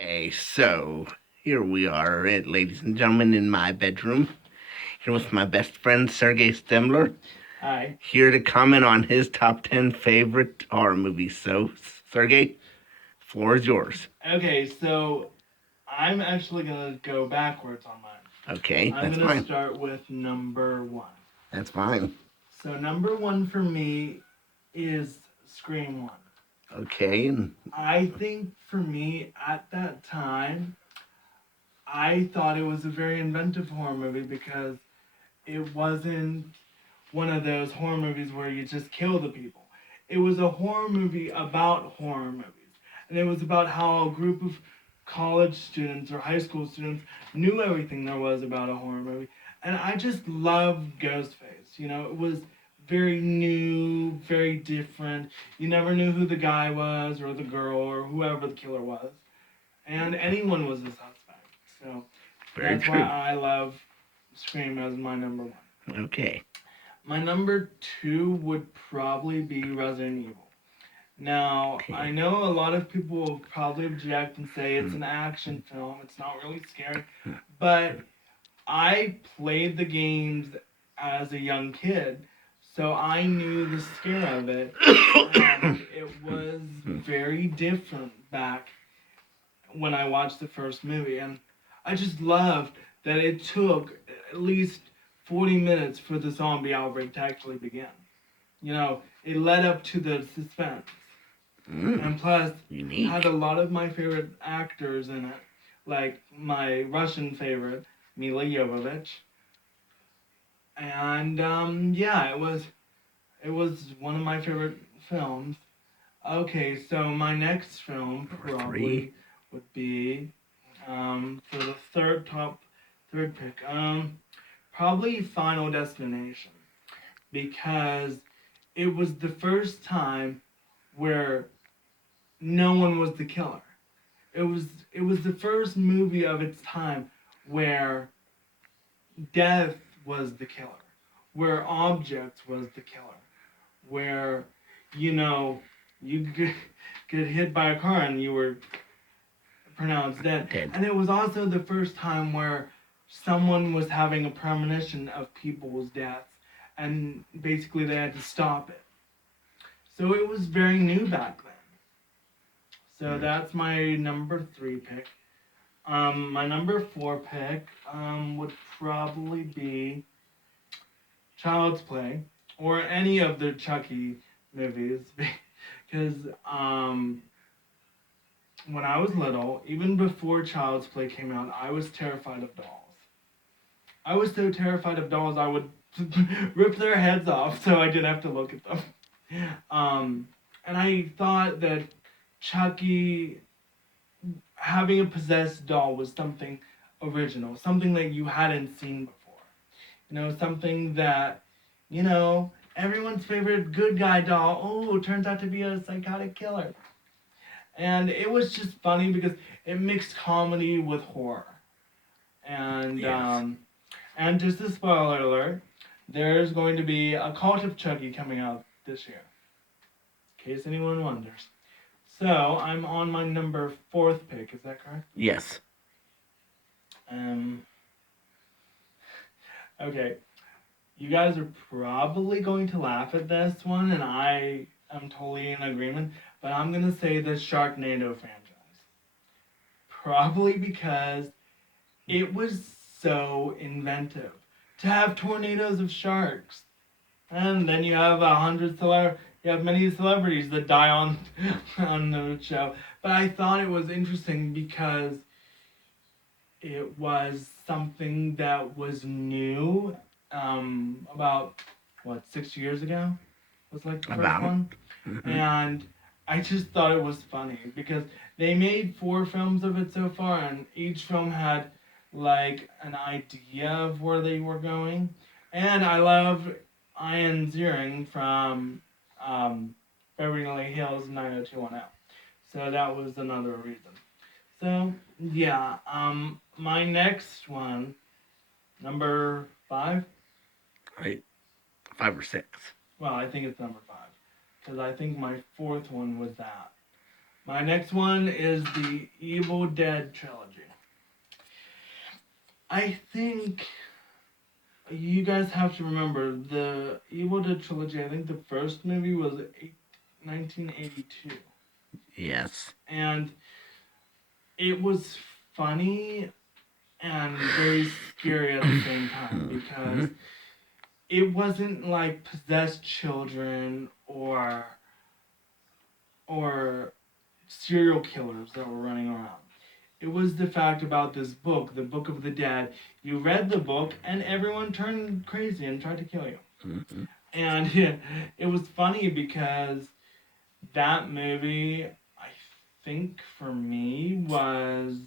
Okay, so here we are, ladies and gentlemen, in my bedroom, here with my best friend Sergei Stemmler, Hi. here to comment on his top 10 favorite horror movies. So, Sergey, floor is yours. Okay, so I'm actually gonna go backwards on mine. Okay, I'm that's gonna fine. start with number one. That's fine. So number one for me is Scream One. Okay, and I think for me at that time, I thought it was a very inventive horror movie because it wasn't one of those horror movies where you just kill the people. It was a horror movie about horror movies. And it was about how a group of college students or high school students knew everything there was about a horror movie. And I just loved Ghostface. It was very new, very different. You never knew who the guy was or the girl or whoever the killer was. And anyone was a suspect. So very that's why true. I love Scream as my number one. Okay. My number two would probably be Resident Evil. Now, Okay. I know a lot of people will probably object and say it's an action film, it's not really scary, but I played the games as a young kid, so I knew the scare of it, and it was very different back when I watched the first movie, and I just loved that it took at least 40 minutes for the zombie outbreak to actually begin. It led up to the suspense. And plus, had Unique. a lot of my favorite actors in it, like my Russian favorite, Mila Jovovich. And yeah, it was one of my favorite films. Okay, so my next film Number three. probably would be for the third pick. Probably Final Destination because it was the first time where no one was the killer. It was the first movie of its time where death was the killer, where objects was the killer, where you know you get hit by a car and you were pronounced dead. Dead. And it was also the first time where someone was having a premonition of people's deaths and basically they had to stop it. So it was very new back then. So that's my number three pick. My number four pick would probably be Child's Play or any of the Chucky movies because when I was little, even before Child's Play came out, I was terrified of dolls. I was so terrified of dolls, I would rip their heads off so I didn't have to look at them. And I thought that Chucky having a possessed doll was something original, something that you hadn't seen before. Something that, everyone's favorite good guy doll, oh, turns out to be a psychotic killer. And it was just funny because it mixed comedy with horror. And Yes. and just a spoiler alert, there's going to be a Cult of Chucky coming out this year, in case anyone wonders. So I'm on my number fourth pick. Is that correct? Yes. Um. Okay. You guys are probably going to laugh at this one, and I am totally in agreement. But I'm gonna say the Sharknado franchise, probably because it was so inventive to have tornadoes of sharks, and then you have many celebrities that die on on the show. But I thought it was interesting because it was something that was new. About what 6 years ago was like the first About. one, and I just thought it was funny because they made four films of it so far, and each film had like an idea of where they were going. And I love Ian Ziering from Beverly Hills 90210. So that was another reason. So yeah, my next one, number five. Right. 5 or 6. Well, I think it's number five because I think my fourth one was that. My next one is the Evil Dead trilogy. I think you guys have to remember the Evil Dead trilogy. I think the first movie was 1982. Yes. And it was funny and very scary at the same time because it wasn't like possessed children or serial killers that were running around. It was the fact about this book, the Book of the Dead. You read the book and everyone turned crazy and tried to kill you. Mm-hmm. And it was funny because that movie, I think for me, was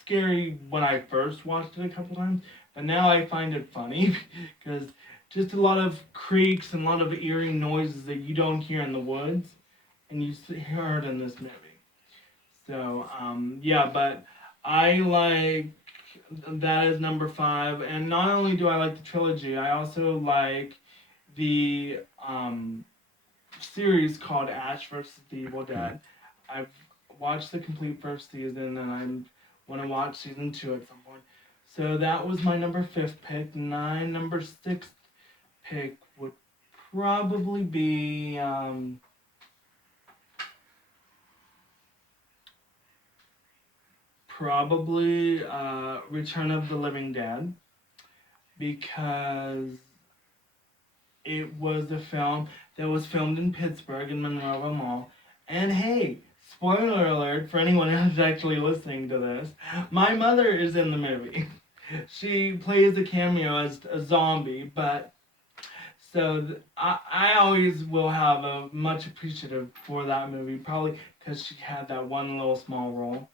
scary when I first watched it a couple times, but now I find it funny because just a lot of creaks and a lot of eerie noises that you don't hear in the woods, and you hear it in this movie. So yeah, but I like that is number 5, and not only do I like the trilogy, I also like the series called Ash vs. the Evil Dead. I've watched the complete first season, and I want to watch season 2 at some point. So that was my number 5th pick. Number 6th pick would probably be Return of the Living Dead, because it was a film that was filmed in Pittsburgh in Monroe Mall. And hey, spoiler alert for anyone who's actually listening to this, my mother is in the movie. She plays a cameo as a zombie, but I always will have a much appreciative for that movie, probably because she had that one little small role.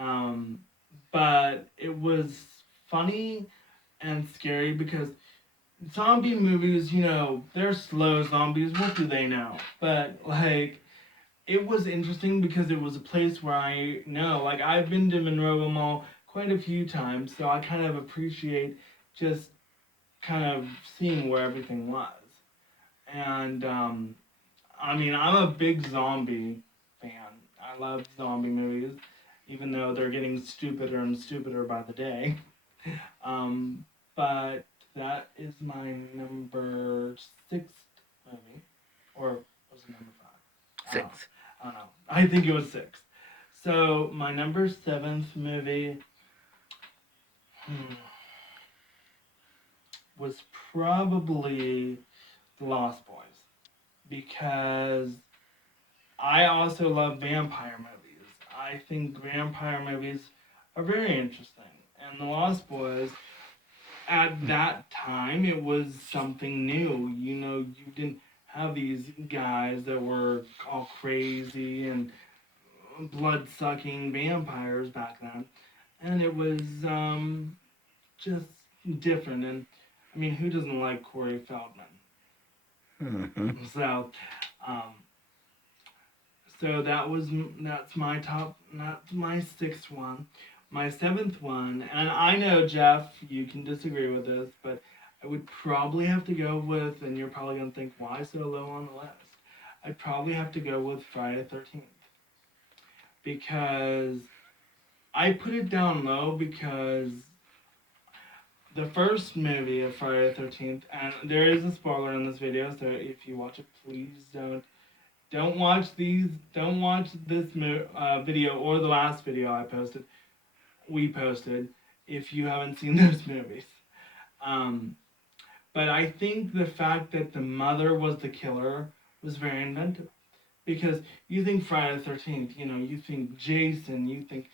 Um, but it was funny and scary because zombie movies, they're slow zombies. What do they know? But like, it was interesting because it was a place where I know, like, I've been to Monroe Mall quite a few times, so I kind of appreciate just kind of seeing where everything was. And I mean, I'm a big zombie fan. I love zombie movies, even though they're getting stupider and stupider by the day. But that is my number 6th movie. Or was it number 5? 6. I don't know. I think it was 6. So my number 7th movie was probably The Lost Boys. Because I also love vampire movies. I think vampire movies are very interesting. And The Lost Boys, at that time, it was something new. You didn't have these guys that were all crazy and blood sucking vampires back then. And it was just different. And I mean, who doesn't like Corey Feldman? Mm-hmm. Um, so that's my top. That's my 6th one. My 7th one, and I know Jeff, you can disagree with this, but I would probably have to go with, and you're probably gonna think, why so low on the list? I'd probably have to go with Friday the 13th, because I put it down low because the first movie of Friday the 13th, and there is a spoiler in this video, so if you watch it, please don't watch these. Don't watch this video or the last video we posted, if you haven't seen those movies. But I think the fact that the mother was the killer was very inventive. Because you think Friday the 13th, you think Jason, you think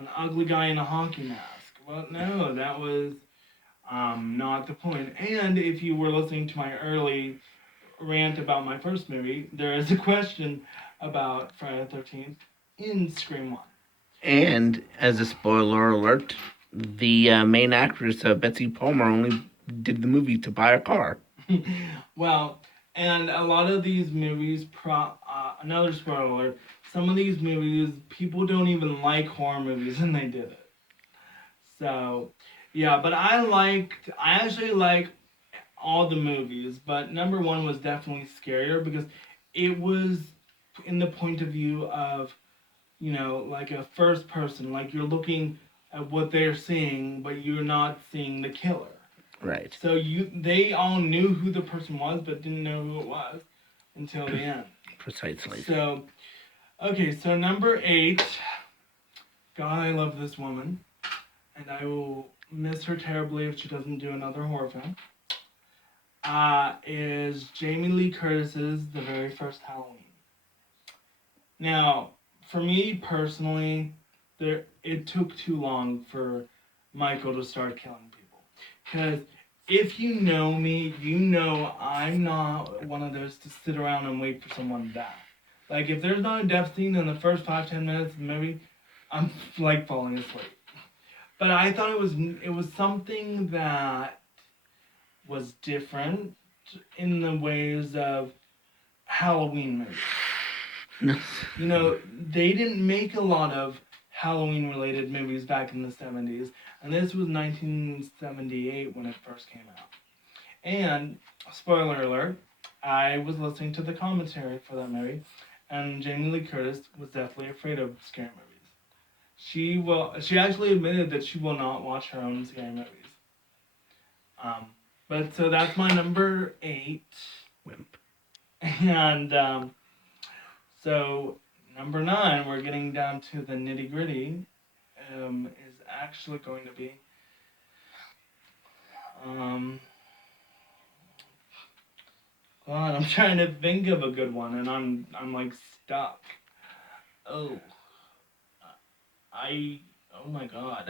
an ugly guy in a hockey mask. Well, no, that was not the point. And if you were listening to my early rant about my first movie, there is a question about Friday the 13th in Scream 1. And as a spoiler alert, the main actress, Betsy Palmer, only did the movie to buy a car. Well, and a lot of these movies, another spoiler alert, some of these movies, people don't even like horror movies, and they did it. So, yeah, but I actually like all the movies, but number 1 was definitely scarier because it was in the point of view of, like a first person, like you're looking at what they're seeing, but you're not seeing the killer. Right. So they all knew who the person was, but didn't know who it was until the end. Precisely. So, okay, so number 8, God, I love this woman, and I will miss her terribly if she doesn't do another horror film, is Jamie Lee Curtis's The Very First Halloween. Now, for me personally, it took too long for Michael to start killing people. Because if you know me, you know I'm not one of those to sit around and wait for someone to die. Like, if there's not a death scene in the first 5-10 minutes of the movie, I'm like falling asleep. But I thought it was something that was different in the ways of Halloween movies. They didn't make a lot of Halloween related movies back in the 70s, and this was 1978 when it first came out. And, spoiler alert, I was listening to the commentary for that movie, and Jamie Lee Curtis was deathly afraid of scary movies. She actually admitted that she will not watch her own scary movies. But so that's my number 8. Wimp. And so number 9, we're getting down to the nitty gritty, is actually going to be God, I'm trying to think of a good one, and I'm like stuck. Oh my God,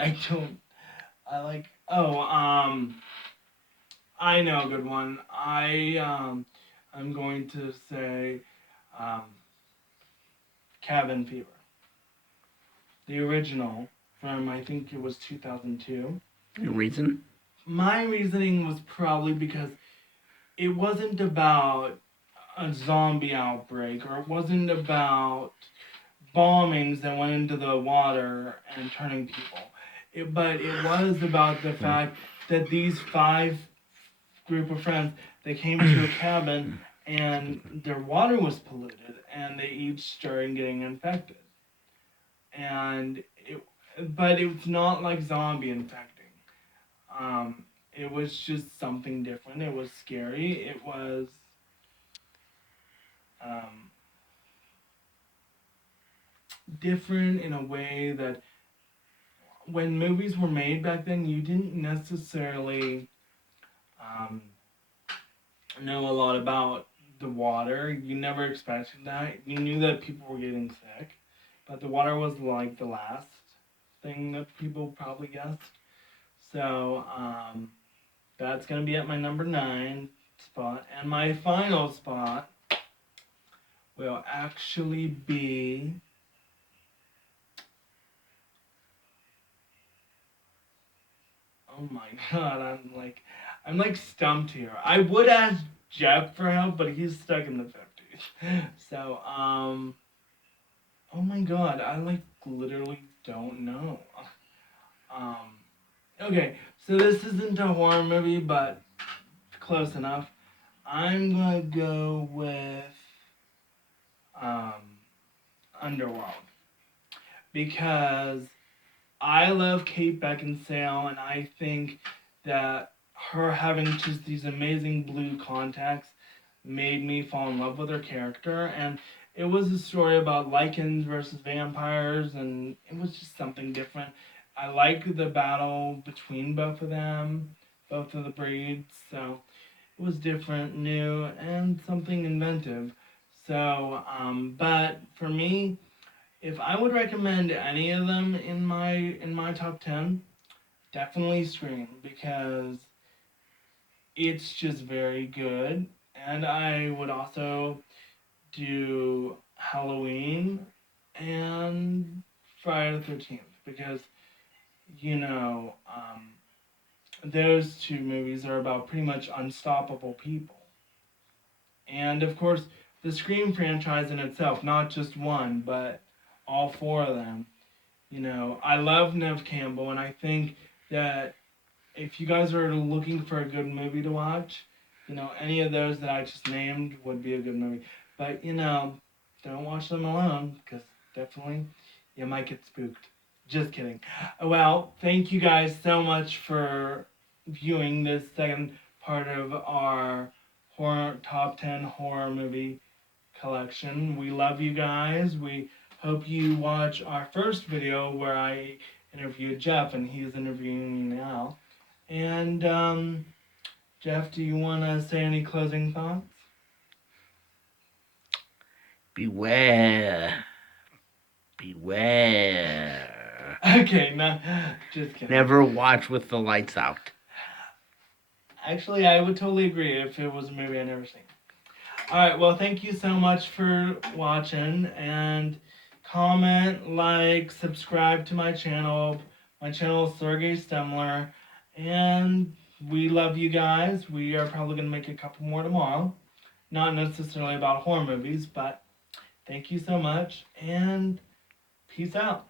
I know a good one. I'm going to say, Cabin Fever. The original from, I think it was 2002. Your reason? My reasoning was probably because it wasn't about a zombie outbreak, or it wasn't about bombings that went into the water and turning people. But it was about the fact that these 5 group of friends, they came to a cabin and their water was polluted and they each started getting infected. But it's not like zombie infecting. It was just something different. It was scary. It was different in a way that when movies were made back then, you didn't necessarily know a lot about the water. You never expected that. You knew that people were getting sick, but the water was like the last thing that people probably guessed. So that's going to be at my number 9 spot. And my final spot will actually be oh my God, I'm like stumped here. I would ask Jeff for help, but he's stuck in the 50s. So, oh my God, I like literally don't know. Okay, so this isn't a horror movie, but close enough. I'm gonna go with Underworld, because I love Kate Beckinsale, and I think that her having just these amazing blue contacts made me fall in love with her character. And it was a story about lichens versus vampires, and it was just something different. I like the battle between both of them, both of the breeds, so it was different, new, and something inventive. So, but for me, if I would recommend any of them in my top 10, definitely Scream, because it's just very good. And I would also do Halloween and Friday the 13th, because those 2 movies are about pretty much unstoppable people. And of course, the Scream franchise in itself, not just one, but all 4 of them. I love Nev Campbell, and I think that if you guys are looking for a good movie to watch, any of those that I just named would be a good movie. But, don't watch them alone, because definitely you might get spooked. Just kidding. Well, thank you guys so much for viewing this second part of our horror top 10 horror movie collection. We love you guys. We hope you watch our first video where I interviewed Jeff and he's interviewing me now. And Jeff, do you want to say any closing thoughts? Beware. Beware. Okay, no, just kidding. Never watch with the lights out. Actually, I would totally agree if it was a movie I'd never seen. Alright, well, thank you so much for watching, and comment, like, subscribe to my channel. My channel is Sergei Stemmler, and we love you guys. We are probably going to make a couple more tomorrow. Not necessarily about horror movies, but thank you so much, and peace out.